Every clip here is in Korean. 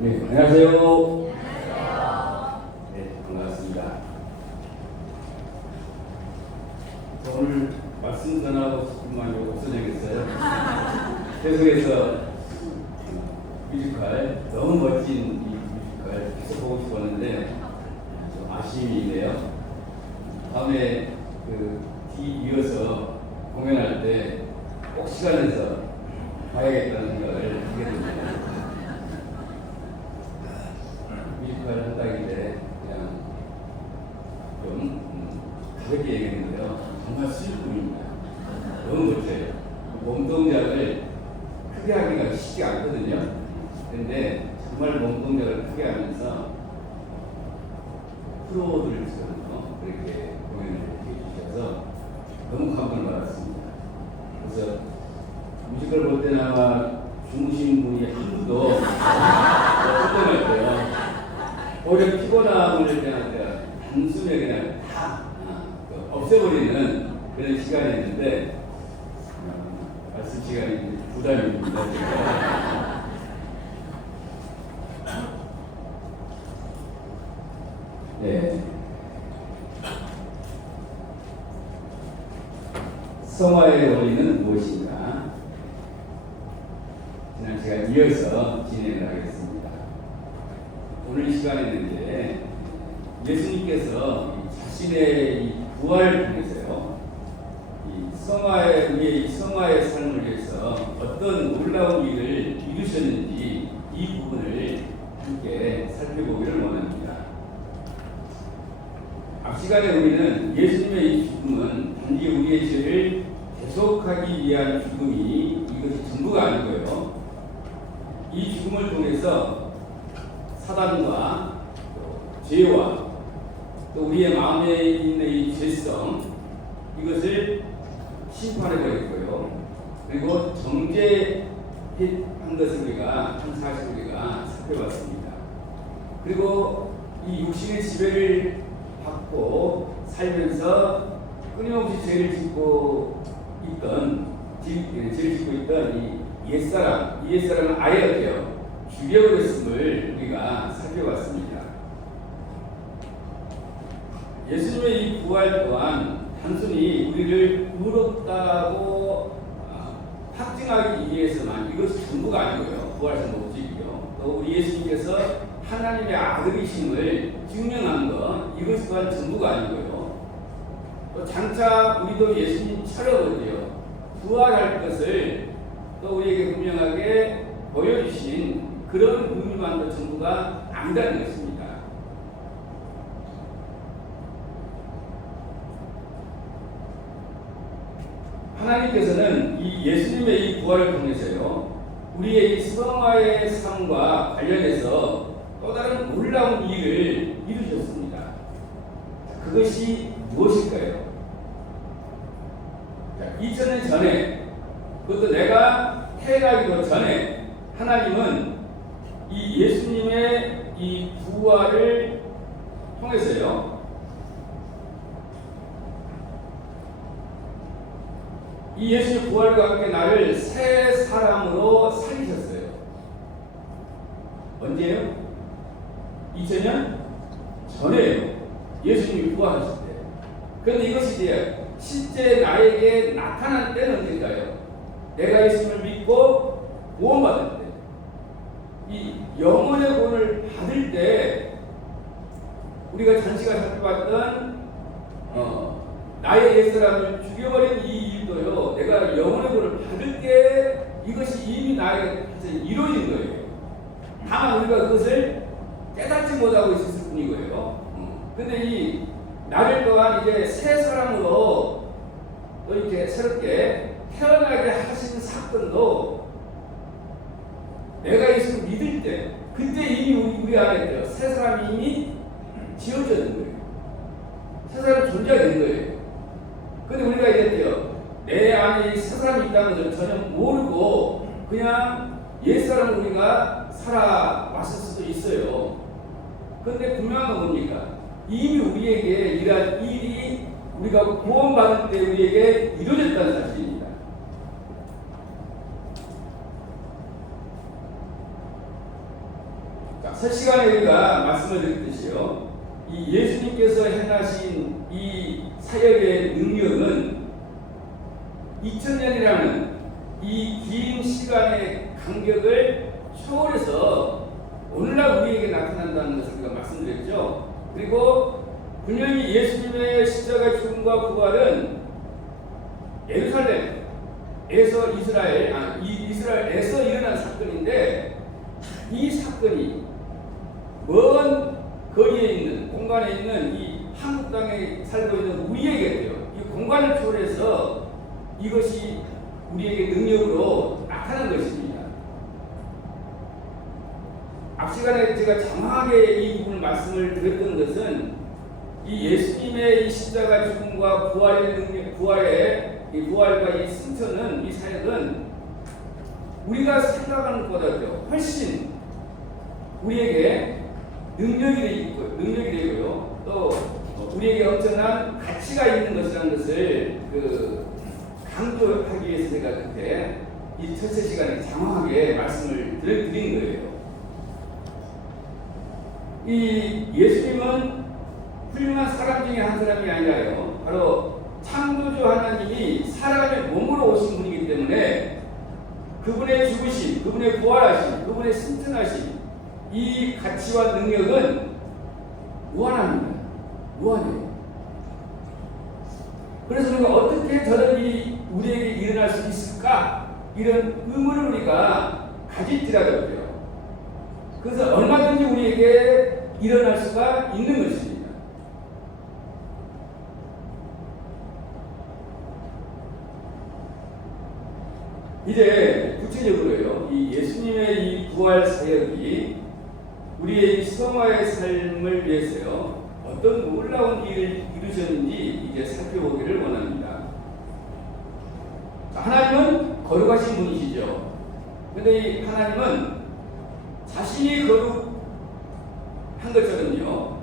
네, 안녕하세요. 네, 반갑습니다. 오늘 말씀 전하고 싶은 말이 없어지겠어요. 계속해서 뮤지컬, 너무 멋진 이 뮤지컬 계속 보고 싶었는데 좀 아쉬움이 있네요. 다음에 이어서 공연할 때 꼭 시간 내서 봐야겠다는 생각을 하게 됩니다. 뮤지컬 한다길래 그냥 좀 가볍게 얘기했는데요. 정말 슬픔입니다. 너무 멋져요. 몸 동작을 크게 하기가 쉽지 않거든요. 근데 정말 몸 동작을 크게 하면서 프로들처럼 그렇게 공연을 해주셔서 너무 감동을 받았습니다. 그래서 뮤지컬 볼 때는 아마 주무신 분이 한 분도 없을 거예요. 오히려 피곤함을 그냥 단숨에 그냥 다 없애버리는 그런 시간이었는데 말씀 시간이 부담입니다. 네. 성화의 원리는 무엇인가? 지난 시간 이어서 진행을 하겠습니다. 오늘 이 시간에는 이제 예수님께서 자신의 이 부활을 통해서요, 우리의 성화의 삶을 위해서 어떤 놀라운 일을 이루셨는지 이 부분을 함께 살펴보기를 원합니다. 앞 시간에 우리는 예수님의 이 죽음은 단지 우리의 죄를 대속하기 위한 죽음이 이것이 전부가 아니고요. 이 죽음을 통해서 사단과 죄와 또 우리의 마음에 있는 이 죄성 이것을 심판해 버렸고요. 그리고 정죄한 것을 우리가 한 사실 우리가 살펴봤습니다. 그리고 이 육신의 지배를 받고 살면서 끊임없이 죄를 짓고 있던 이 옛사람은 아예 어때요? 죽여버렸음을 우리가 살펴봤습니다. 예수님의 이 부활 또한 단순히 우리를 의롭다고 확증하기 위해서만 이것이 전부가 아니고요. 부활성 목적이요. 또 우리 예수님께서 하나님의 아들이심을 증명한 것 이것 또한 전부가 아니고요. 또 장차 우리도 예수님처럼 부활할 것을 또 우리에게 분명하게 보여주신 그런 의미만도 전부가 아니다는 것입니다. 하나님께서는 이 예수님의 이 부활을 통해서요, 우리의 이 성화의 삶과 관련해서 또 다른 놀라운 일을 이루셨습니다. 그것이 무엇일까요? 2000년 전에, 그것도 내가 태어나기도 전에 하나님은 이 예수님의 이 부활을 통해서요, 이 예수의 부활과 함께 나를 새 사람으로 살리셨어요. 언제요? 2000년 전에요. 예수님이 부활하실 때. 그런데 이것이 이제 실제 나에게 나타난 때는 언제인가요? 내가 예수님을 믿고 구원받을 때. 이 영혼의 구원을 받을 때 우리가 전시가 살펴봤던 나의 옛사람을 죽여버린 이 일도요, 내가 영혼의 구원을 받을 때 이것이 이미 나에게 이루어진 거예요. 다만 우리가 그것을 깨닫지 못하고 있었을 뿐이고요. 근데 이 나를 또한 이제 새 사람으로 또 이렇게 새롭게 태어나게 하시는 사건도 내가 예수를 믿을 때, 그때 이미 우리 안에 새 사람이 이미 지어졌는 거예요. 새 사람이 존재가 된 거예요. 근데 우리가 이제 내 안에 새 사람이 있다는 것을 전혀 모르고 그냥 옛사람을 우리가 살아왔을 수도 있어요. 그런데 분명한 건 뭡니까? 이미 우리에게 이러한 일이 우리가 구원받을 때 우리에게 이루어졌다는 사실입니다. 자, 첫 시간에 우리가 말씀을 드렸듯이요, 이 예수님께서 행하신 이 사역의 능력은 2000년이라는 이 긴 시간의 간격을 초월해서 오늘날 우리에게 나타난다는 것을 우리가 말씀드렸죠. 그리고 분명히 예수님의 십자가 죽음과 부활은 예루살렘에서 이스라엘에서 일어난 사건인데, 이 사건이 먼 거리에 있는, 공간에 있는 이 한국 땅에 살고 있는 우리에게도요, 이 공간을 초월해서 이것이 우리에게 능력으로 나타난 것입니다. 앞 시간에 제가 장황하게 이 부분을 말씀을 드렸던 것은 이 예수님의 이 십자가 죽음과 부활의 능력, 부활과 이 승천은, 이 사역은 우리가 생각하는 것보다도 훨씬 우리에게 능력이 되고요, 또 우리에게 엄청난 가치가 있는 것이라는 것을 강조하기 위해서 제가 그때 이 첫째 시간에 장황하게 말씀을 드린 거예요. 이 예수님은 훌륭한 사람 중에 한 사람이 아니라요, 바로 창조주 하나님이 사람의 몸으로 오신 분이기 때문에 그분의 죽으심, 그분의 부활하심, 그분의 승천하심, 이 가치와 능력은 무한합니다. 무한해요. 그래서 우리가 어떻게 저런 일이 우리에게 일어날 수 있을까? 이런 의문을 우리가 가질지라도요, 그래서 얼마든지 우리에게 일어날 수가 있는 것입니다. 이제 구체적으로요, 이 예수님의 이 부활 사역이 우리의 이 성화의 삶을 위해서요, 어떤 놀라운 일을 이루셨는지 이제 살펴보기를 원합니다. 하나님은 거룩하신 분이시죠. 그런데 이 하나님은 자신이 거룩한 것처럼요,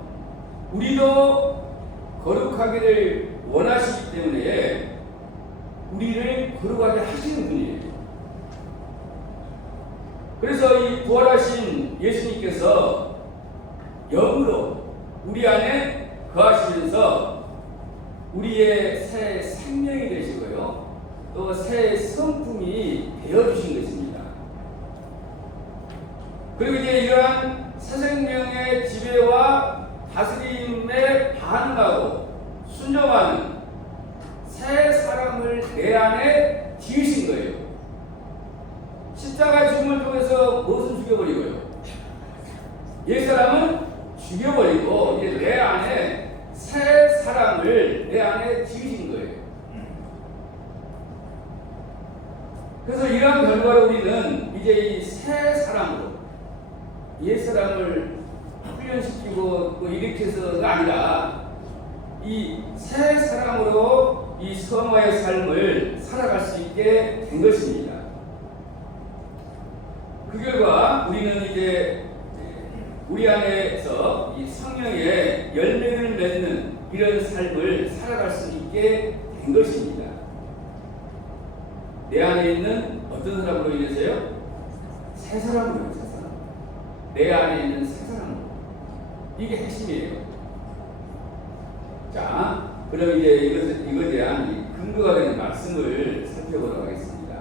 우리도 거룩하기를 원하시기 때문에 우리를 거룩하게 하시는 분이에요. 그래서 이 부활하신 예수님께서 영으로 우리 안에 거하시면서 우리의 새 생명이 되시고요, 또 새 성품이 되어주신 것입니다. 그리고 이제 이러한 새 생명의 지배와 다스림에 반응하고 순종하는 새 사람을 내 안에 지으신 거예요. 십자가 죽음을 통해서 무엇을 죽여버리고요, 옛사람은 죽여버리고 이제 내 안에 새 사람을 내 안에 지으신 거예요. 그래서 이러한 결과로 우리는 이제 이 새 사람으로, 옛사람을 훈련시키고 일으켜서가 아니라 이 새 사람으로 이 성화의 삶을 살아갈 수 있게 된 것입니다. 그 결과 우리는 이제 우리 안에서 이 성령의 열매를 맺는 이런 삶을 살아갈 수 있게 된 것입니다. 내 안에 있는 어떤 사람으로 인해서요? 새 사람으로요, 새 사람. 내 안에 있는 새 사람으로. 이게 핵심이에요. 자, 그럼 이제 이것에 대한 근거가 되는 말씀을 살펴보도록 하겠습니다.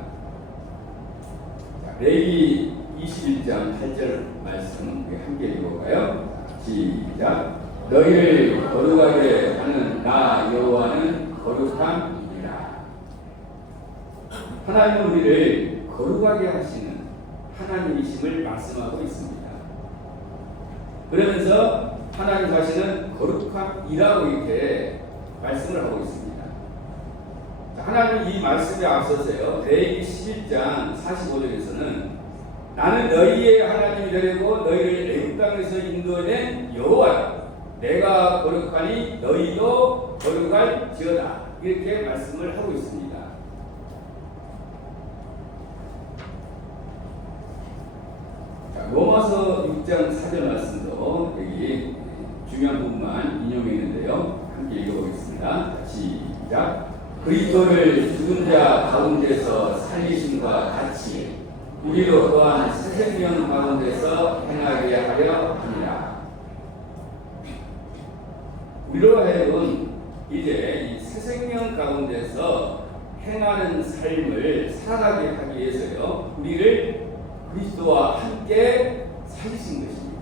자, 레위기 21장 8절 말씀 함께 읽어볼까요? 시작. 너희를 거룩하게 하는 나 여호와는 거룩함이라. 하나님은 우리를 거룩하게 하시는 하나님이심을 말씀하고 있습니다. 그러면서 하나님 자신은 거룩함이라고 이렇게 말씀을 하고 있습니다. 하나님 이 말씀에 앞서서요, 레위기 11장 45절에서는 나는 너희의 하나님이 되려고 너희를 애굽 땅에서 인도해낸 여호와다. 내가 거룩하니 너희도 거룩할지어다. 이렇게 말씀을 하고 있습니다. 자, 로마서 6장 4절 말씀도 여기 중요한 부분만 인용했는데요. 함께 읽어보겠습니다. 시작. 그리스도를 죽은 자 가운데서 살리심과 같이 우리로 또한 새 생명 가운데서 행하게 하려 합니다. 우리로 하여금 이제 이 새 생명 가운데서 행하는 삶을 살아가게 하기 위해서요, 우리를 그리스도와 함께 살리신 것입니다.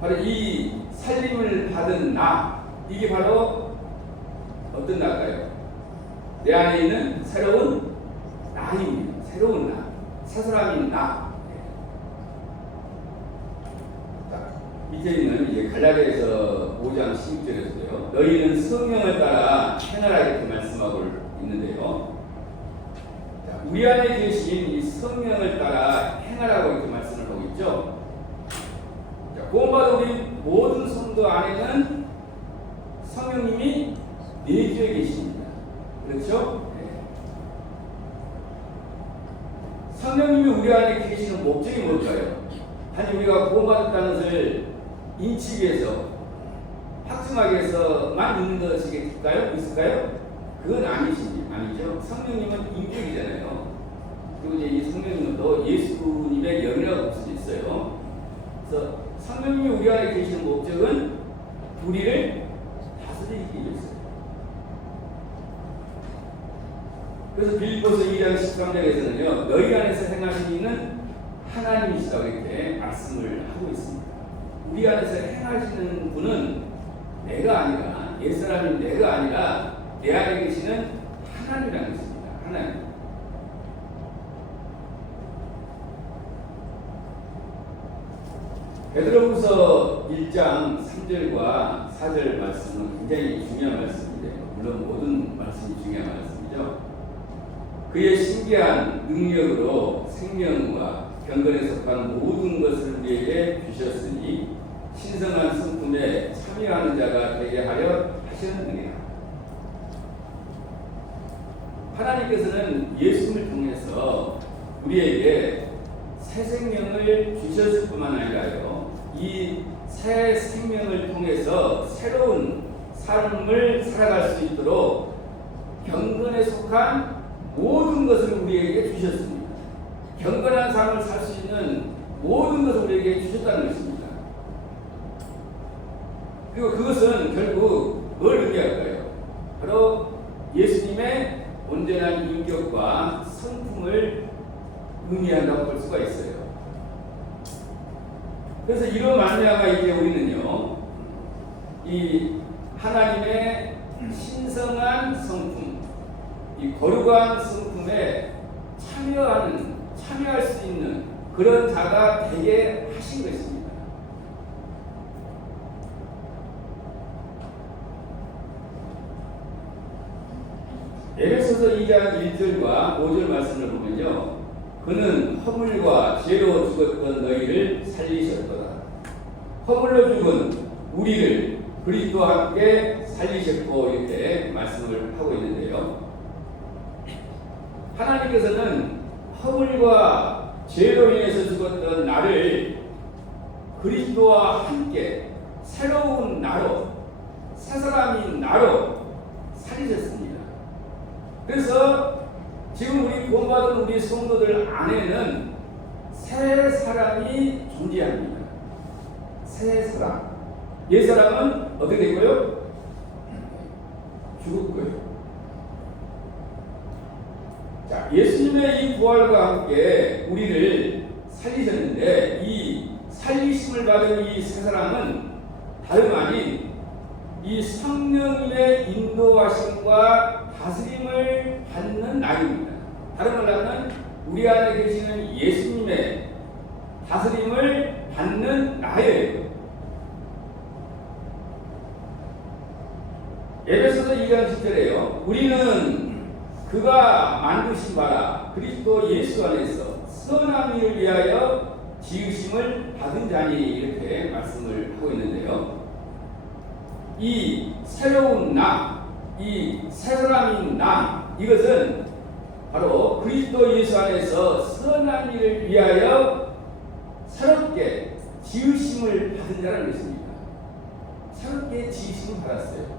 바로 이 살림을 받은 나, 이게 바로 어떤 나일까요? 내 안에 있는 새로운 나입니다. 새로운 나, 새 사람인 나. 자, 밑에 있는 이제 갈라디아서 5장 16절에서요, 너희는 성령을 따라 행하라 이렇게 말씀하고 있는데요. 자, 우리 안에 계신 이 성령을 따라 행하라고 이렇게 말씀을 하고 있죠. 자, 구원받은 우리 모든 성도 안에는 성령님이 내주에 계십니다. 그렇죠? 성령님이 우리 안에 계시는 목적이 뭘까요? 단지 우리가 구원받았다는 것을 인치기 위해서, 확증하기 위해서만 있는 것이겠을까요? 있을까요? 그건 아니죠. 성령님은 인격이잖아요. 그리고 이제 이 성령님은 또 예수님의 영이라고 볼 수도 있어요. 그래서 성령님이 우리 안에 계시는 목적은 우리를 다스리기 위해서요. 그래서 빌립보서 2장 13절에서는요, 너희 안에서 행하시는 하나님이시라고 이렇게 말씀을 하고 있습니다. 우리 안에서 행하시는 분은 내가 아니라, 옛사람인 내가 아니라 내 안에 계시는 하나님이라는 것입니다. 하나님. 베드로후서 1장 3절과 4절 말씀은 굉장히 중요한 말씀인데요. 물론 모든 말씀이 중요한 말씀이죠. 그의 신기한 능력으로 생명과 경건에 속한 모든 것을 우리에게 주셨으니 신성한 성품에 참여하는 자가 되게 하려 하시는 분이라. 하나님께서는 예수님을 통해서 우리에게 새 생명을 주셨을 뿐만 아니라요, 이 새 생명을 통해서 새로운 삶을 살아갈 수 있도록 경건에 속한 모든 것을 우리에게 주셨습니다. 경건한 삶을 살 수 있는 모든 것을 우리에게 주셨다는 것입니다. 그리고 그것은 결국 뭘 의미할까요? 바로 예수님의 온전한 인격과 성품을 의미한다고 볼 수가 있어요. 그래서 이런 말미암아 이제 우리는요, 이 하나님의 신성한 성품, 이 거룩한 성품에 참여할 수 있는 그런 자가 되게 하신 것입니다. 에베소서 2장 1절과 5절 말씀을 보면요, 그는 허물과 죄로 죽었던 너희를 살리셨도다. 허물로 죽은 우리를 그리스도와 함께 살리셨고 이렇게 말씀을 하고 있는데요, 하나님께서는 허물과 죄로 인해서 죽었던 나를 그리스도와 함께 새로운 나로, 새 사람인 나로 살리셨습니다. 그래서 지금 우리 구원받은 우리 성도들 안에는 새 사람이 존재합니다. 새 사람. 옛 사람은 어떻게 됐고요? 죽었고요. 자, 예수님의 이 부활과 함께 우리를 살리셨는데, 이 살리심을 받은 이 새 사람은 다름 아닌 이 성령님의 인도하심과 다스림을 받는 나입니다. 다른 말로 하면 우리 안에 계시는 예수님의 다스림을 받는 나예요. 에베소서 2장 10절에요. 우리는 그가 만드신 바라 그리스도 예수 안에서 선한 일을 위하여 지으심을 받은 자니 이렇게 말씀을 하고 있는데요. 이 새로운 나, 이 새 사람인 나, 이것은 바로 그리스도 예수 안에서 선한 일을 위하여 새롭게 지으심을 받은 자라는 것입니다. 새롭게 지으심을 받았어요.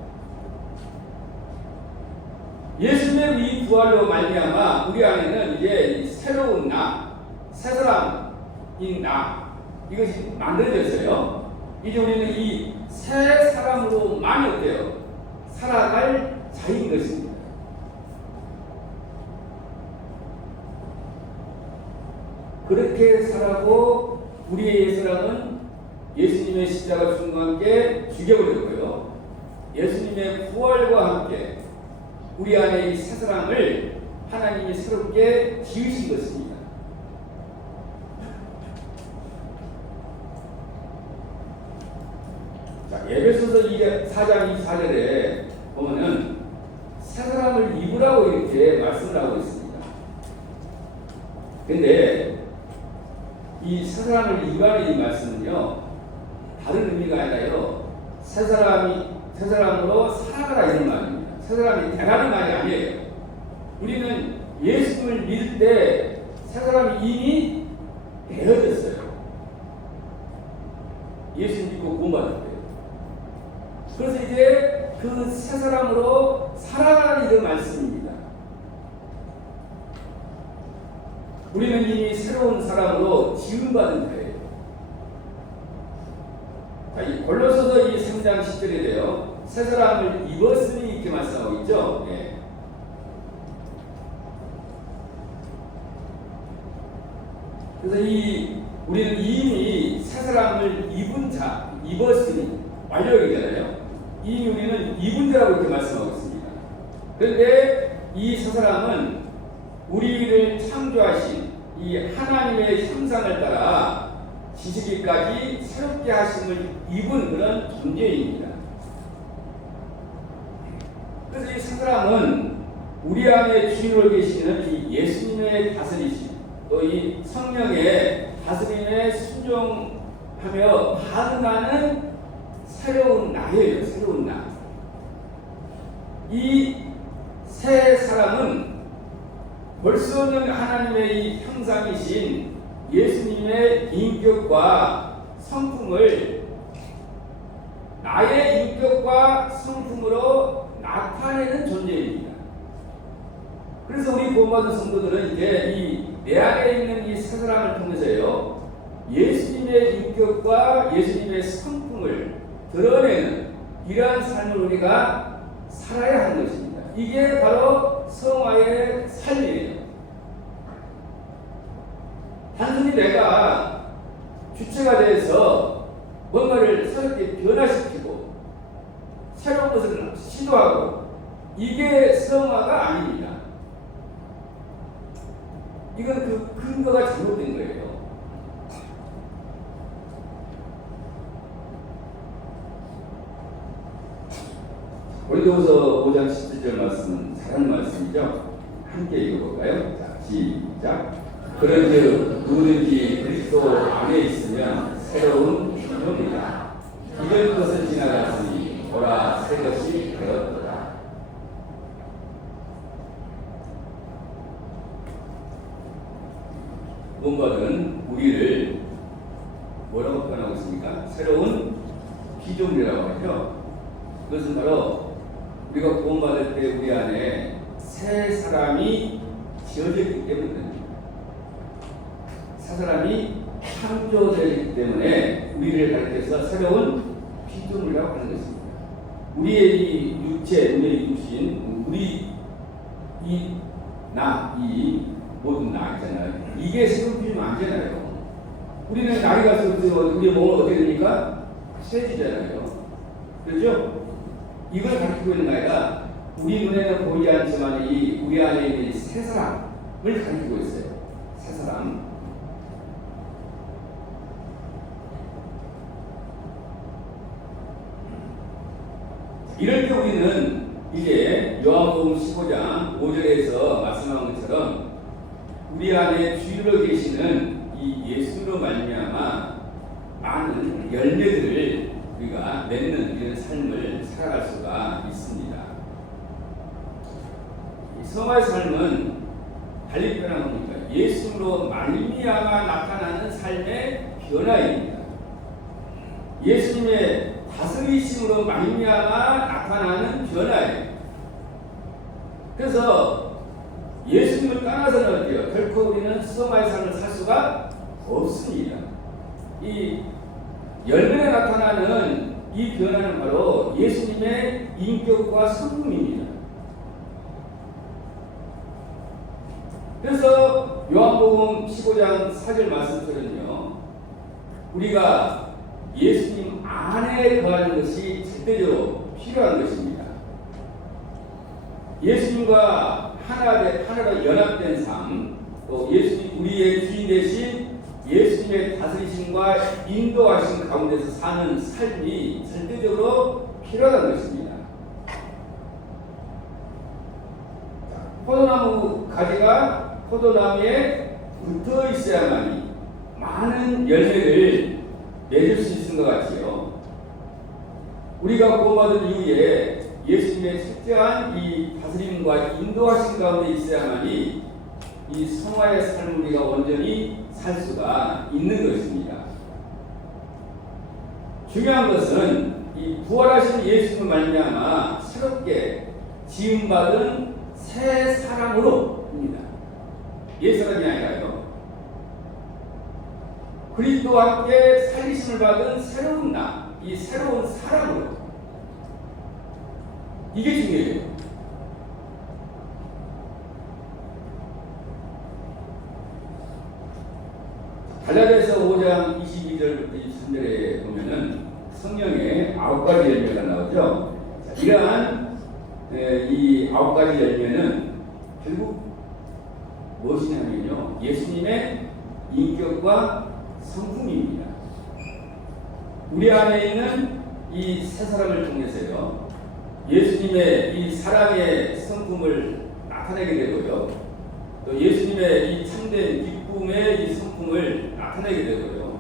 예수님의 이 부활로 말미암아 우리 안에는 이제 새로운 나, 새 사람인 나, 이것이 만들어졌어요. 이제 우리는 이 새 사람으로만이 어때요? 살아갈 자인 것입니다. 그렇게 살아고 우리의 옛사람은 예수님의 십자가 죽음과 함께 죽여버렸고요. 예수님의 부활과 함께 우리 안에 이 새 사람을 하나님이 새롭게 지으신 것입니다. 자, 에베소서 4장 24절에 보면은 새 사람을 입으라고 이렇게 말씀을 하고 있습니다. 근데 이 새 사람을 입으라는 이 말씀은요, 다른 의미가 아니라요, 새 사람으로 살아가라 이런 말입니다. 새 사람이 되라는 말이 아니에요. 우리는 예수님을 믿을 때 새 사람이 이미 되어졌어요. 예수 믿고 구원받을 때. 그래서 이제 그 새 사람으로 살아가는 이런 말씀입니다. 우리는 이미 새로운 사람으로 지음받은 자예요. 자, 이 골로새서 이 3장 10절에 돼요. 새 사람을 입었으니 이렇게 말씀하고 있죠. 네. 그래서 우리는 이미 새 사람을 입은 자, 입었으니 완료이잖아요. 이미 우리는 입은 자라고 이렇게 말씀하고 있습니다. 그런데 이 새 사람은 우리를 창조하신 이 하나님의 형상을 따라 지식이까지 새롭게 하심을 입은 그런 존재입니다. 그래서 이 새 사람은 우리 안에 주인으로 계시는 이 예수님의 다스리심, 또 이 성령의 다스림에 순종하며 반응하는 새로운 나예요. 새로운 나. 이 새 사람은 볼 수 없는 하나님의 이 형상이신 예수님의 인격과 성품을 나의 인격과 성품으로 나타내는 존재입니다. 그래서 우리 구원받은 성도들은 이제 내 안에 있는 이 새 사람을 통해서요, 예수님의 인격과 예수님의 성품을 드러내는 이러한 삶을 우리가 살아야 하는 것입니다. 이게 바로 성화의 삶이에요. 단순히 내가 주체가 돼서 뭔가를 새롭게 변화시키고 새로운 것을 시도하고, 이게 성화가 아닙니다. 이건 그 근거가 잘못된 거예요. 고린도후서 5장 17절 말씀은 잘하는 말씀이죠. 함께 읽어볼까요? 자, 시작. 그런즉 누구든지 그리스도 안에 있으면 새로운 피조물이다. 이전 것은 지나갔으니 보라 새 것이 되었도다. 구원받은 우리를 뭐라고 표현하고 있습니까? 새로운 피조물이라고 하죠. 그것은 바로 우리가 구원받을 때 우리 안에 새 사람이 지어졌기 때문입니다. 새 사람이 창조되기 때문에 우리를 가리켜서 새로운 피조물이라고 하는 것입니다. 우리의 이 육체, 우리의 육신, 우리 이 모든 나 있잖아요. 이게 새로운 피조물 아니잖아요. 우리는 나이가 들어서 우리 몸은 어떻게 됩니까? 세지잖아요. 그렇죠? 이걸 가리키고 있는 게 아니라 우리 눈에는 보이지 않지만 우리 안에 있는 새 사람을 가리키고 있어요. 새 사람. 이럴 때 우리는 이제 요한복음 15장 5절에서 말씀한 것처럼 우리 안에 주인으로 계시는 이 예수로 말미암아 많은 열매들을 우리가 맺는 이런 삶을 살아갈 수가 있습니다. 이 성화의 삶은 달리 표현합니까? 예수로 말미암아 나타나는 삶의 변화입니다. 예수님의 다스리심으로 말미암아 나타나는 변화예요. 그래서 예수님을 떠나서는 어때요? 결코 우리는 수동화의 삶을 살 수가 없습니다. 이 열매에 나타나는 이 변화는 바로 예수님의 인격과 성품입니다. 그래서 요한복음 15장 4절 말씀처럼요, 우리가 예수님 안에 거하는 것이 절대적으로 필요한 것입니다. 예수님과 하나로 연합된 삶, 또 예수님 우리의 주인 대신 예수님의 다스리심과 인도하심 가운데서 사는 삶이 절대적으로 필요한 것입니다. 포도나무 가지가 포도나무에 붙어 있어야만이 많은 열매를 맺을 수 있는 것 같지요. 우리가 구원받은 이후에 예수님의 철저한 이 다스림과 인도하심 가운데 있어야만이 이 성화의 삶을 우리가 온전히 살 수가 있는 것입니다. 중요한 것은 이 부활하신 예수님을 말미암아 새롭게 지음받은 새 사람으로입니다. 옛 사람이 아니라요. 그리스도와 함께 살리심을 받은 새로운 나, 이 새로운 사람으로. 이게 중요해요. 갈라디아서 5장 22절부터 23절에 보면은 성령의 9가지 열매가 나오죠. 이러한 이 9가지 열매는 결국 무엇이냐면요, 예수님의 인격과 성품입니다. 우리 안에 있는 이 세 사람을 통해서요, 예수님의 이 사랑의 성품을 나타내게 되고요, 또 예수님의 이 참된 기쁨의 이 성품을 나타내게 되고요,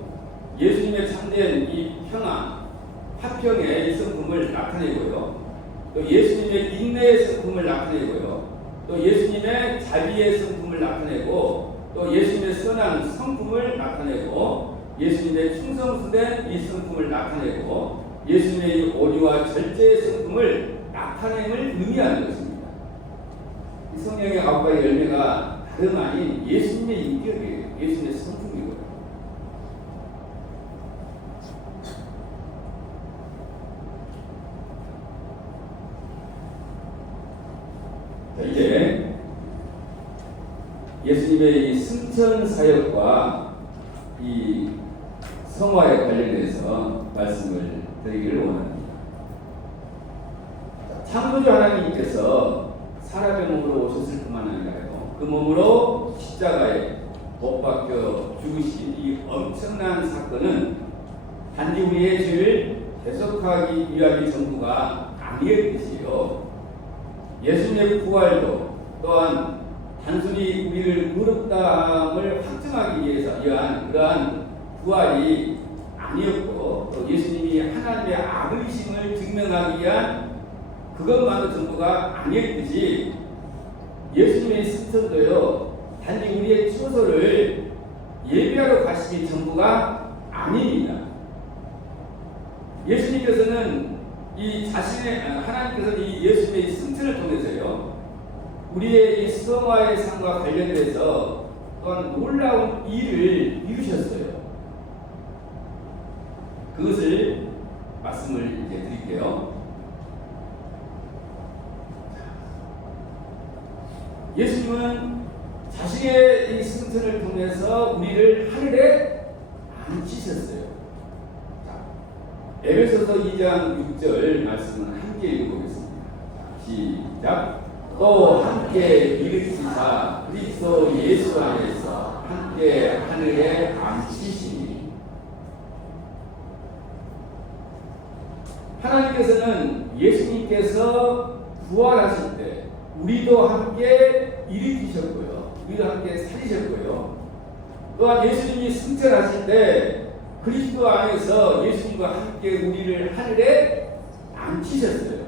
예수님의 참된 이 평안, 화평의 이 성품을 나타내고요, 또 예수님의 인내의 성품을 나타내고요, 또 예수님의 자비의 성품을 나타내고, 또 예수님의 선한 성품을 나타내고, 예수님의 충성스된 이 성품을 나타내고, 예수님의 이 오리와 절제의 성품을 나타냄을 의미하는 것입니다. 이 성령의 9가지 열매가 다름 아닌 예수님의 인격이에요. 예수님의 성품이고요. 자, 이제 예수님의 이 승천 사역과 이 성화에 관련해서 말씀을 드리기를 원합니다. 창조주 하나님께서 사람의 몸으로 오셨을 뿐만 아니라요, 그 몸으로 십자가에 못 박혀 죽으신 이 엄청난 사건은 단지 우리의 죄를 대속하기 위함이 전부가 아니었듯이요, 예수님의 부활도 또한 단순히 우리를 의롭다함을 확증하기 위해서 위한 그러한 부활이 아니었고, 또 예수님이 하나님의 아들이심을 증명하기 위한 그것만도 전부가 아니었듯이 예수님의 승천도요, 단지 우리의 처소를 예비하러 가심이 전부가 아닙니다. 예수님께서는 이 자신의 하나님께서는 이 예수님의 승천을 통해서요, 우리의 이 수동화의 삶과 관련돼서 또한 놀라운 일을 이루셨어요. 그것을 말씀을 이제 드릴게요. 예수님은 자신의 이 승천을 통해서 우리를 하늘에 앉히셨어요. 자, 에베소서 2장 6절 말씀을 함께 읽어보겠습니다. 시작. 또 함께 일으키사 그리스도 예수 안에서 함께 하늘에 앉히시니. 하나님께서는 예수님께서 부활하실 때 우리도 함께 일으키셨고요, 우리도 함께 살리셨고요, 또한 예수님이 승천하실 때 그리스도 안에서 예수님과 함께 우리를 하늘에 앉히셨어요.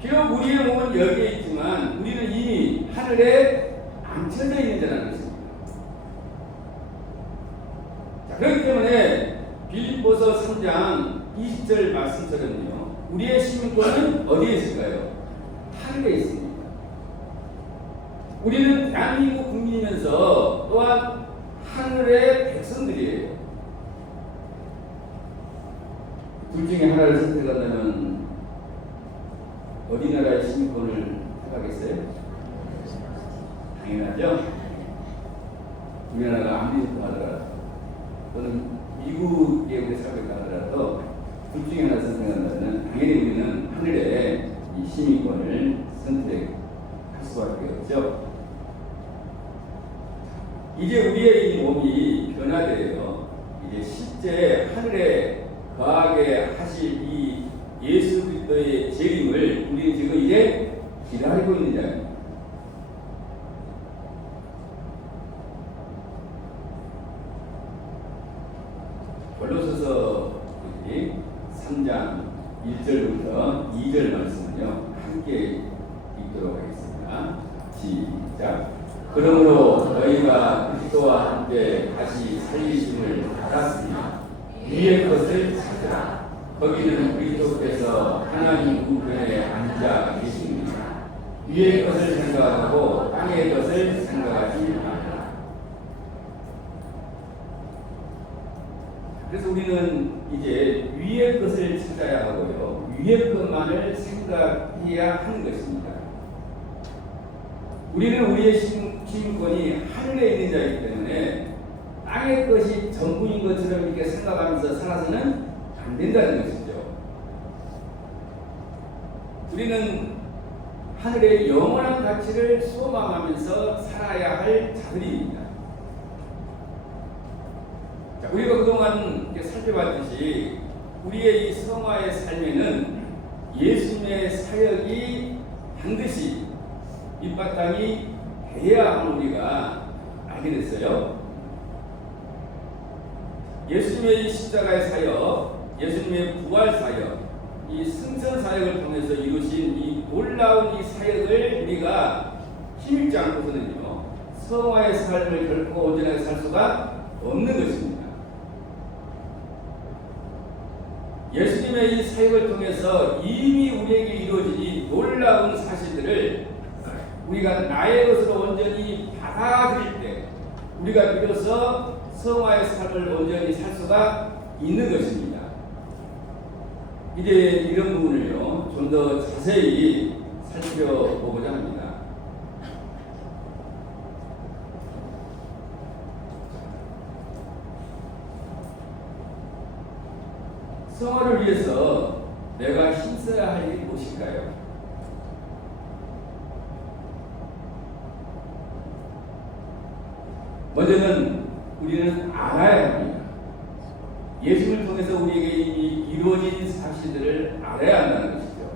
비록 우리의 몸은 여기에 있지만 우리는 이미 하늘에 앉혀져 있는 자라는 것입니다. 자, 그렇기 때문에 빌립보서 3장 20절 말씀처럼요, 우리의 시민권은 어디에 있을까요? 하늘에 있습니다. 우리는 대한민국 국민이면서 또한 하늘의 백성들이에요. 둘 중에 하나를 선택한다면 어디 나라의 시민권을 택하겠어요? 당연하죠. 우리나라가 아무리 좋다하더라도 또는 미국에 우리 살고 하더라도 둘 중에 하나 선택한다면 당연히 우리는 하늘의 이 시민권을 선택할 수밖에 없죠. 이제 우리의 이 몸이 변화되어 이제 실제 하늘에 거하게 하실 이 예수 그리스도의 재림을 우리는 지금 이제 기다리고 있는 자입니다. 골로새서 3장 1절부터 2절 말씀은요 함께 읽도록 하겠습니다. 시작. 그러므로 너희가 그리스도와 함께 다시 살리심을 받았으니 위의 것을 찾으라. 거기는 그리스도께서 하나님 우편에 앉아 계십니다. 위의 것을 생각하고 땅의 것을 생각하지 말라. 그래서 우리는 이제 위의 것을 찾아야 하고요. 위의 것만을 생각해야 하는 것입니다. 우리는 우리의 시민권이 하늘에 있는 자이기 때문에 땅의 것이 전부인 것처럼 이렇게 생각하면서 살아서는 안 된다는 것이죠. 우리는 하늘의 영원한 가치를 소망하면서 살아야 할 자들입니다. 자, 우리가 그동안 살펴봤듯이 우리의 이 성화의 삶에는 예수님의 사역이 반드시 밑바탕이 돼야 함을 우리가 알게 됐어요. 예수님의 이 십자가의 사역, 예수님의 부활 사역, 이 승천 사역을 통해서 이루신 이 놀라운 이 사역을 우리가 힘입지 않고서는요 성화의 삶을 결코 온전하게 살 수가 없는 것입니다. 예수님의 이 사역을 통해서 이미 우리에게 이루어진 이 놀라운 사실들을 우리가 나의 것으로 온전히 받아들일 때 우리가 비로소 성화의 삶을 온전히 살 수가 있는 것입니다. 이제 이런 부분을요 좀 더 자세히 살펴보고자 합니다. 성화를 위해서 내가 힘써야 할 일이 무엇일까요? 먼저는 우리는 알아야 합니다. 예수를 통해서 우리에게 이루어진 사실들을 알아야 한다는 것이죠.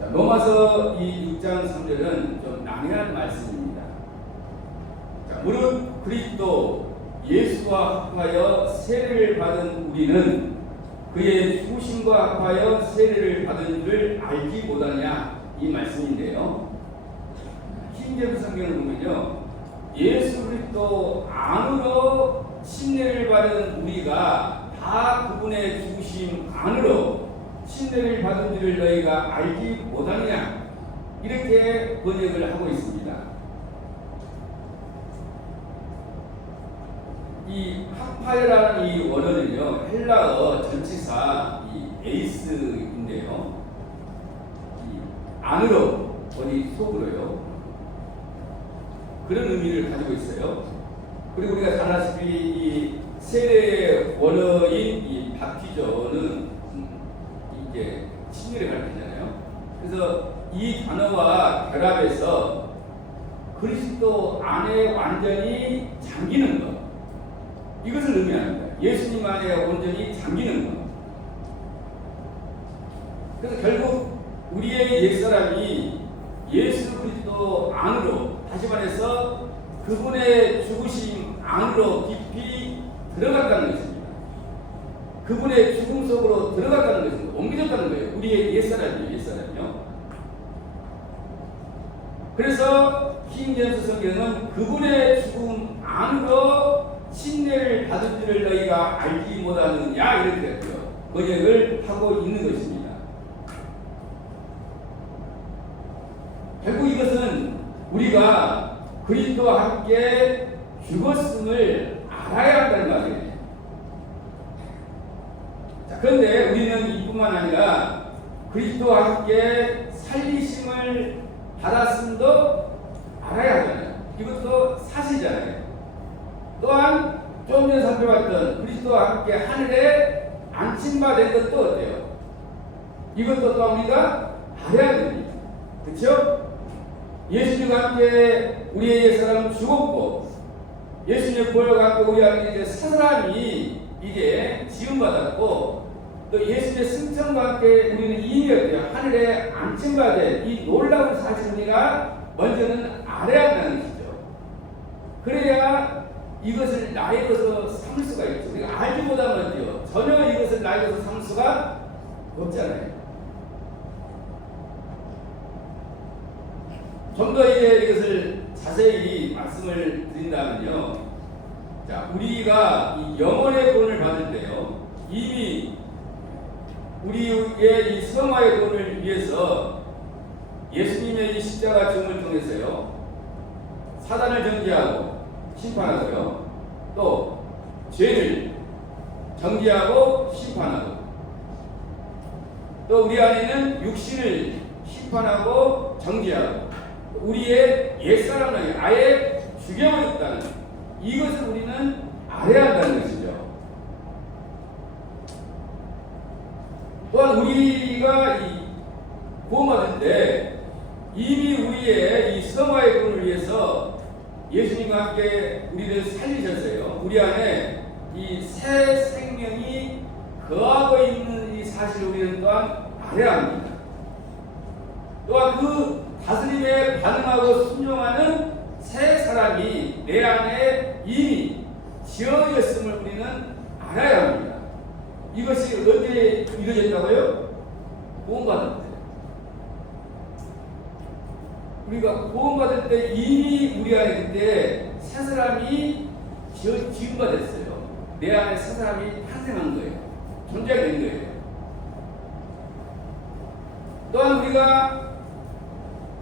자, 로마서 이 6장 3절은 좀 난해한 말씀입니다. 자, 무릇 그리스도 예수와 합하여 세례를 받은 우리는 그의 죽으심과 합하여 세례를 받은 줄을 알지 못하냐 이 말씀인데요. 킹제임스 성경을 보면요. 예수 그리스도 안으로 침례를 받은 우리가 다 그분의 죽으심 안으로 침례를 받은 줄을 너희가 알지 못하느냐 이렇게 번역을 하고 있습니다. 이 하파이라는 이 원어는요 헬라어 전치사 이 에이스인데요 이 안으로 어디 속으로요 그런 의미를 가지고 있어요. 그리고 우리가 잘 아시다시피 이 세례의 원어인 이 바티저는 이게 침례를 가리키잖아요. 그래서 이 단어와 결합해서 그리스도 안에 완전히 잠기는 것 이것을 의미합니다. 예수님 안에 온전히 잠기는 것. 그래서 결국 우리의 옛사람이 예수 그리스도 안으로 다시 말해서 그분의 죽으심 안으로 깊이 들어갔다는 것입니다. 그분의 죽음 속으로 들어갔다는 것입니다. 옮겨졌다는 거예요. 우리의 옛사람이요. 그래서 킹제임스 성경은 그분의 죽음 안으로 침례를 받은 줄을 너희가 알지 못하느냐 이렇게 번역을 하고 있는 것입니다. 결국 이것은 우리가 그리스도와 함께 죽었음을 알아야 한다는 말이에요. 자, 그런데 우리는 이뿐만 아니라 그리스도와 함께 살리심을 받았음도 알아야 하잖아요. 이것도 사실이잖아요. 또한 좀 전에 살펴봤던 그리스도와 함께 하늘에 안침받은 것도 어때요? 이것도 또한 우리가 알아야 됩니다. 그렇죠? 예수님과 함께 우리의 옛사람은 죽었고 예수님의 부활과 함께 우리 안에 이제 새 사람이 이제 지음받았고 또 예수님의 승천과 함께 우리는 이미 어때요? 하늘에 안침받은 이 놀라운 사실을 우리가 먼저는 알아야 한다는 것이죠. 그래야 이것을 나의 것으로 삼을 수가 있죠. 우리가 알지 못하면 어때요? 전혀 이것을 나의 것으로 삼을 수가 없잖아요. 좀 더 이제 이것을 자세히 말씀을 드린다면요. 자, 우리가 이 영원의 구원을 받을 때요. 이미 우리의 이 성화의 구원을 위해서 예수님의 이 십자가 죽음을 통해서요. 사단을 정죄하고 심판하고요. 또 죄를 정죄하고 심판하고 또 우리 안에는 육신을 심판하고 정죄하고 우리의 옛사람을 아예 죽여버렸다는 이것을 우리는 알아야 한다는 것이죠. 또한 우리가 이 구원받을 때 이미 우리의 이 성화의 구원을 위해서 예수님과 함께 우리를 살리셨어요. 우리 안에 이 새 생명이 거하고 있는 이 사실을 우리는 또한 알아야 합니다. 또한 그 다스림에 반응하고 순종하는 새 사람이 내 안에 이미 지어졌음을 우리는 알아야 합니다. 이것이 언제 이루어졌다고요? 구원받을 때. 우리가 구원받을 때 이미 우리 안에 그때 새 사람이 지음바 됐어요. 내 안에 새 사람이 탄생한 거예요. 존재된 거예요. 또한 우리가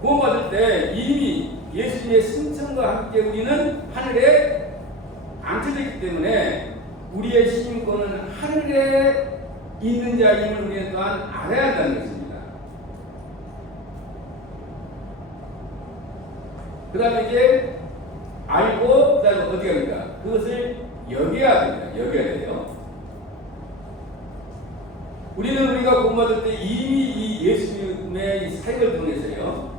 구원받을 때 이미 예수님의 승천과 함께 우리는 하늘에 앉혀졌기 때문에 우리의 시민권은 하늘에 있는 자임을 우리는 또한 알아야 한다는 것입니다. 그 다음에 이제 알고 그 다음에 어떻게 합니까? 그것을 여겨야 됩니다. 여겨야 돼요. 우리는 우리가 구원받을 때 이미 이 예수님의 이 사역을 통해서요.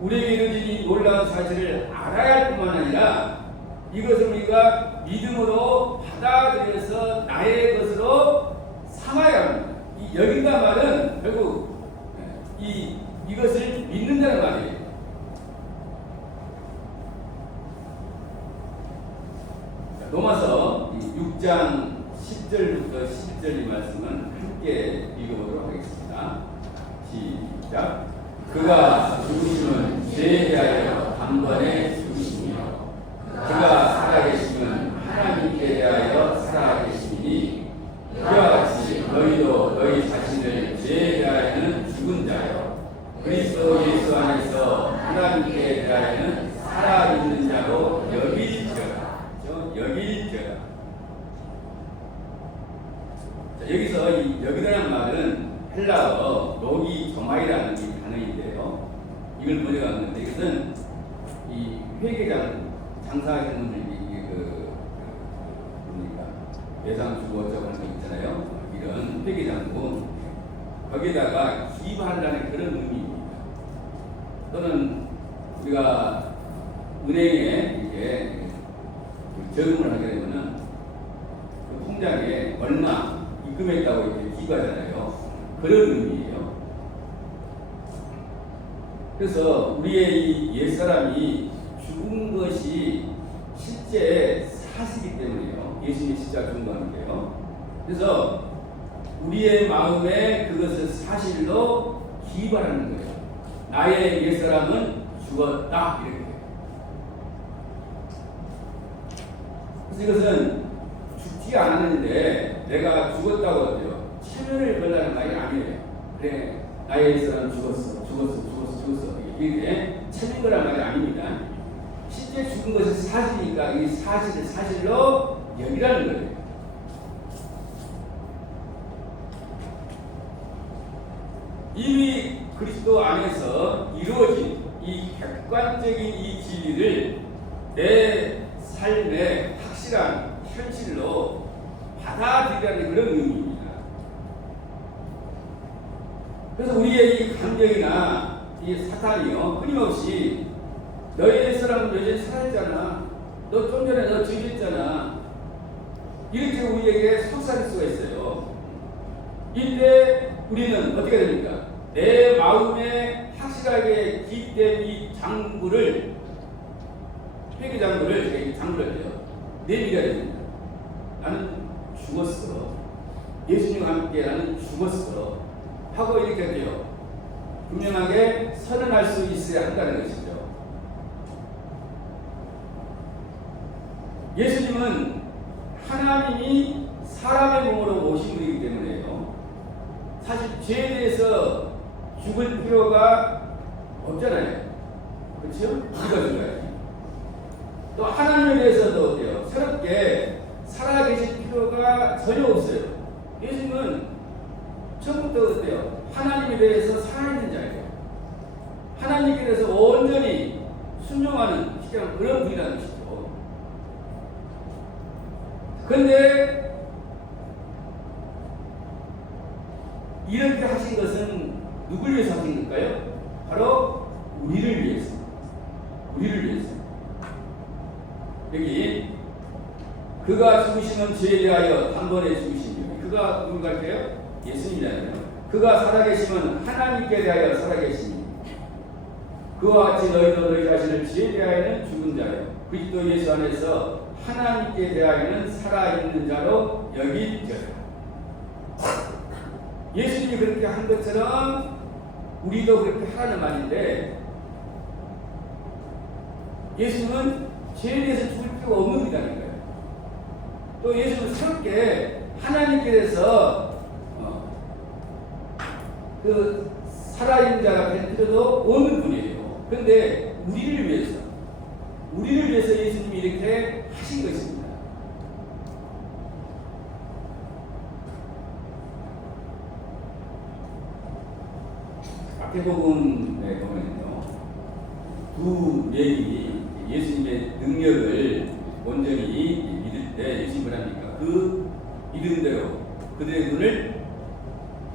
우리에게 이루어진 이 놀라운 사실을 알아야 할 뿐만 아니라 이것을 우리가 믿음으로 받아들여서 나의 것으로 삼아야 합니다. 이 여긴다 말은 결국 이것을 믿는다는 말이에요. 로마서 6장 10절부터 11절 이 말씀은 함께 읽어보도록 하겠습니다. 시작. 그가 죽으심은 죄에 대하여 단번에 죽으시며 그가 살아계심은 하나님께 대하여 살아계심이니 그와 같이 너희도 너희 자신을 죄에 대하여는 죽은 자요 그리스도 예수 안에서 하나님께 대하여는 살아있는 자로 여길지어다. 여길지어다. 여기서 이 여기라는 말은 헬라어 로기 정마이라는 이 단어인데요. 이걸 번역하는데 이것은 이 회계장 장사하시는 분들이 뭡니까 예상 주고 어쩌고 하는 거 있잖아요. 이런 회계장고 거기다가 기입한다는 그런 의미입니다. 또는 우리가 은행에 이게 저금을 하게 되면은 그 통장에 얼마 입금했다고 이렇게 기입하잖아요. 그런 의미예요. 그래서 우리의 이 옛사람이 죽은 것이 실제 사실이기 때문에요. 예수님이 십자가 죽은 거는데요. 그래서 우리의 마음에 그것을 사실로 기입하라는 거예요. 나의 옛사람은 죽었다 이렇게. 그래서 이것은 죽지 않았는데 내가 죽었다고 하죠. 체면을 걸라는 말이 아니에요. 그래 나의 옛사람은 죽었어. 이게 체면 거란 말이 아닙니다. 죽은 것이 사실이니까 이 사실을 사실로 여기라는 거예요. 이미 그리스도 안에서 이루어진 이 객관적인 이 진리를 내 삶의 확실한 현실로 받아들이라는 그런 의미입니다. 그래서 우리의 이 감정이나 이 사탄이요 끊임없이 너희의 사람은 여전히 살아있잖아, 너 좀 전에 너 죄졌잖아, 이렇게 우리에게 속삭일 수가 있어요. 이때 우리는 어떻게 됩니까? 내 마음에 확실하게 기입된 이 장부를, 회개 장부를, 제가 이 장부를 할게요. 내밀어야 됩니다. 나는 죽었어. 예수님과 함께 나는 죽었어. 하고 이렇게 할게요. 분명하게 선언할 수 있어야 한다는 것이죠. 예수님은 하나님이 사람의 몸으로 오신 분이기 때문에요. 사실 죄에 대해서 죽을 필요가 없잖아요. 그렇죠? 우리가 죽어야지. 또 하나님에 대해서도 어때요? 새롭게 살아계실 필요가 전혀 없어요. 예수님은 처음부터 어때요? 하나님에 대해서 살아있는 자예요. 하나님께 대해서 온전히 순종하는 그런 분이라는 것이죠. 그런데 이렇게 하신 것은 누굴 위해서 하신 걸까요? 바로 우리를 위해서. 우리를 위해서. 여기 그가 죽으시는 죄에 대하여 단번에 죽으시니, 그가 누굴까요? 예수님이잖아요. 그가 살아계시면 하나님께 대하여 살아계시니, 그와 같이 너희도 너희 자신을 죄에 대하여는 죽은 자요 그리스도 예수 안에서 하나님께 대하여는 살아있는 자로 여기져라. 예수님이 그렇게 한 것처럼 우리도 그렇게 하라는 말인데, 예수님은 죄에 대해서 죽을 필요가 없는 분이라니까요. 또 예수님은 새롭게 하나님께 대해서 그 살아있는 자가 될 필요도 없는 분이에요. 그런데 우리를 위해서 예수님이 이렇게 하신 것입니다. 마태복음에 보면요, 두 여인이 예수님의 능력을 온전히 믿을 때 예수님을 합니까? 그 믿음대로 그들의 눈을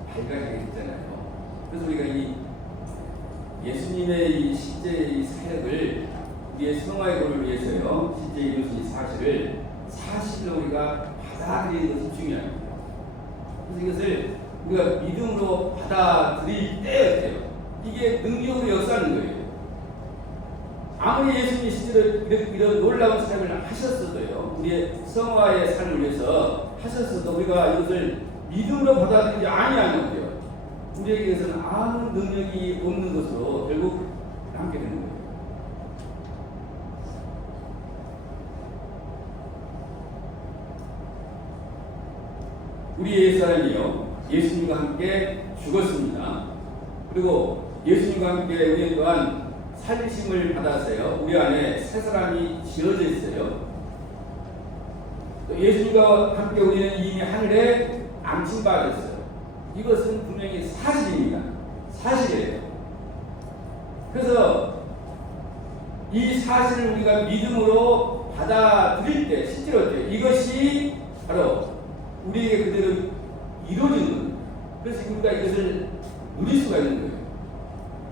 밝아지게 했잖아요. 그래서 우리가 이 예수님의 이 실제 이 사역을 우리의 성화의 도를 위해서요, 실제 이루어진 이 사실로 우리가 받아들이는 것이 중요합니다. 그래서 이것을 우리가 믿음으로 받아들일 때 어때요? 이게 능력으로 역사하는 거예요. 아무리 예수님이 실제로 이런 놀라운 삶을 하셨어도요, 우리의 성화의 삶을 위해서 하셨어도 우리가 이것을 믿음으로 받아들이지 아니하는 거예요. 우리에게서는 아무 능력이 없는 것으로 결국 남게 되는 거예요. 우리 옛사람이요, 예수님과 함께 죽었습니다. 그리고 예수님과 함께 우리 또한 살리심을 받았어요. 우리 안에 새 사람이 지어져 있어요. 또 예수님과 함께 우리는 이미 하늘에 안침받았어요. 이것은 분명히 사실입니다. 사실이에요. 그래서 이 사실을 우리가 믿음으로 받아들일 때 실제로 이것이 바로 우리에게 그대로 이루어지는 겁니다. 그래서 우리가 이것을 누릴 수가 있는 거예요.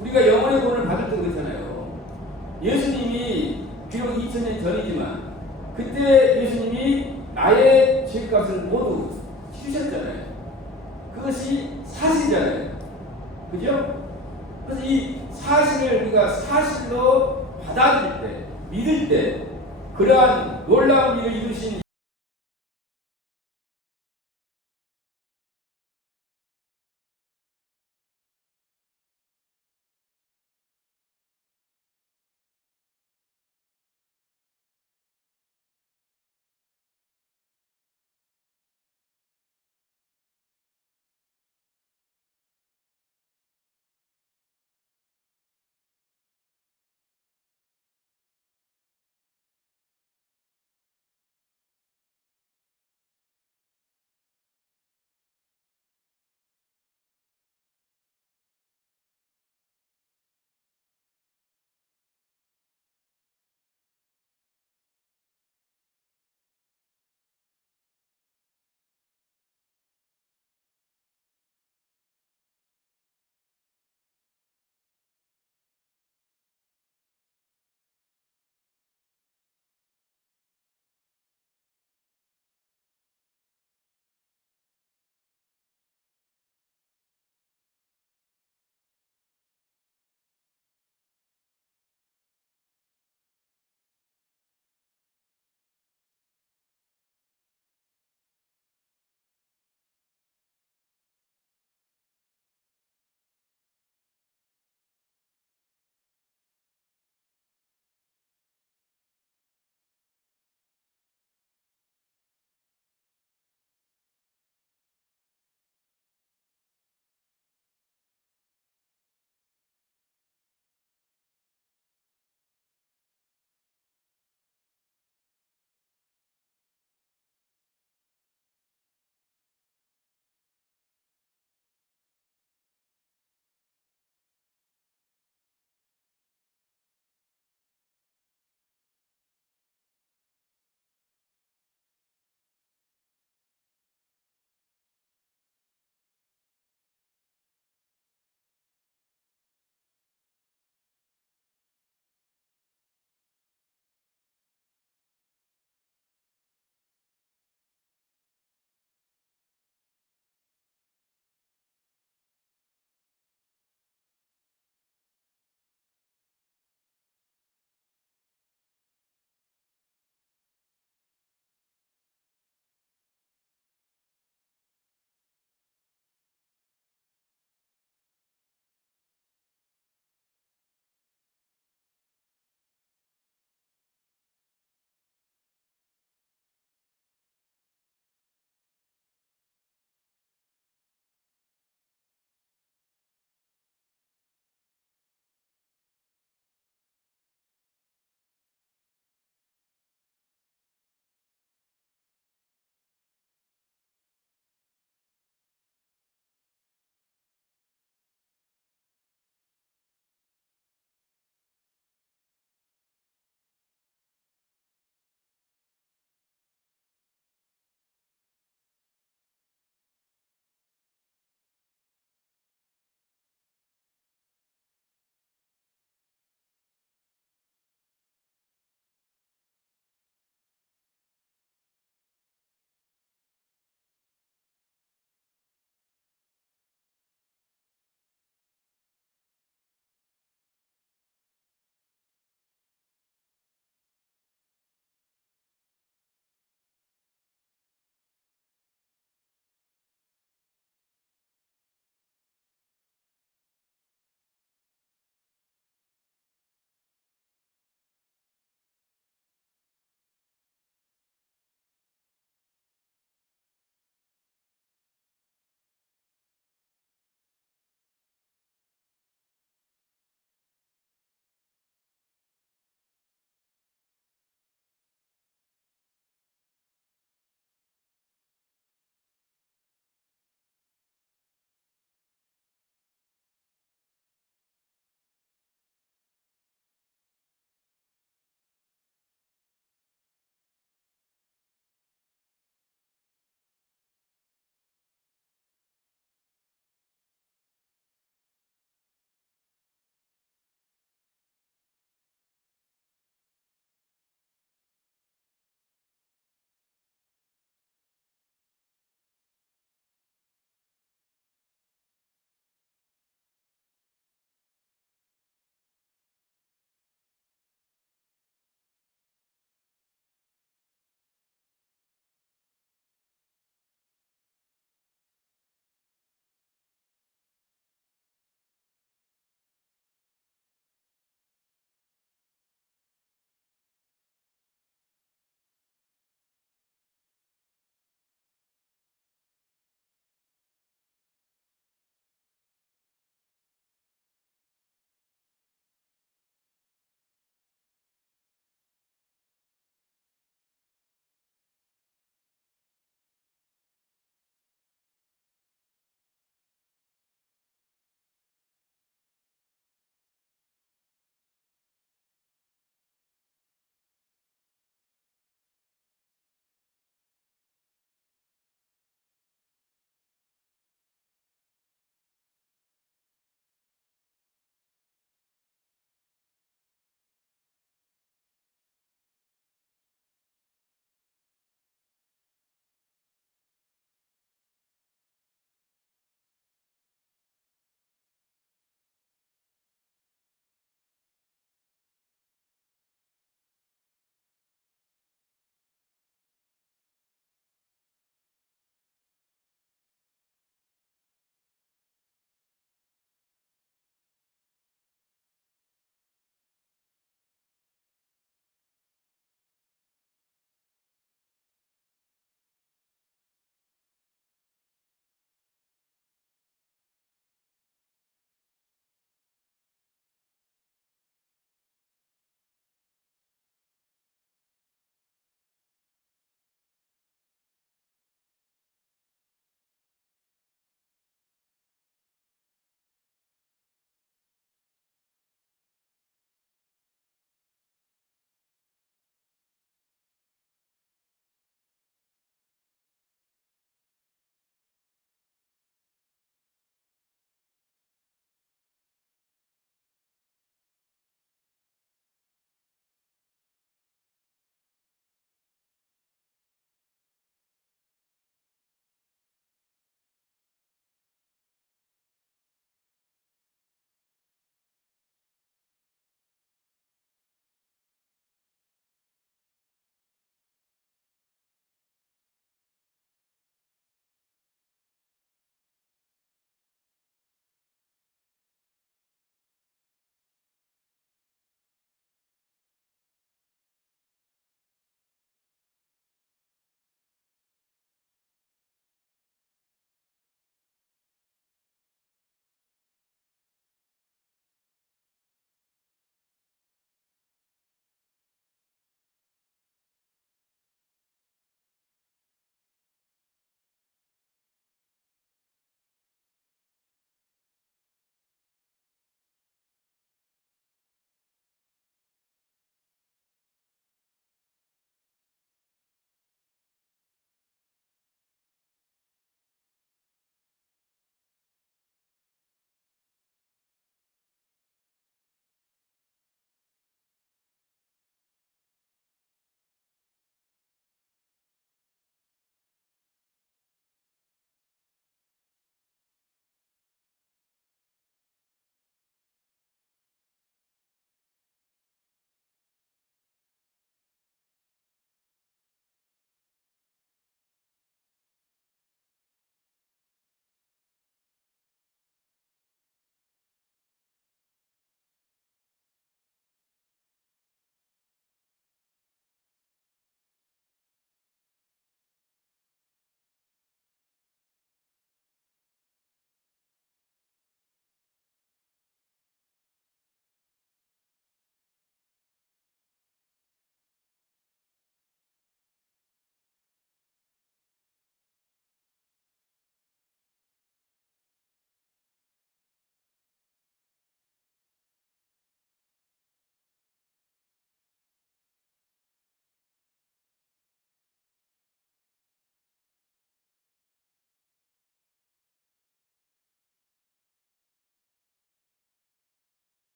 우리가 영원의 구원을 받을 때 그렇잖아요. 예수님이 비록 2000년 전이지만 그때 예수님이 나의 죄값을 모두 치르셨잖아요. 그것이 사실이잖아요. 그죠? 그래서 이 사실을 우리가 사실로 받아들일 때, 믿을 때, 그러한 놀라운 일을 이루신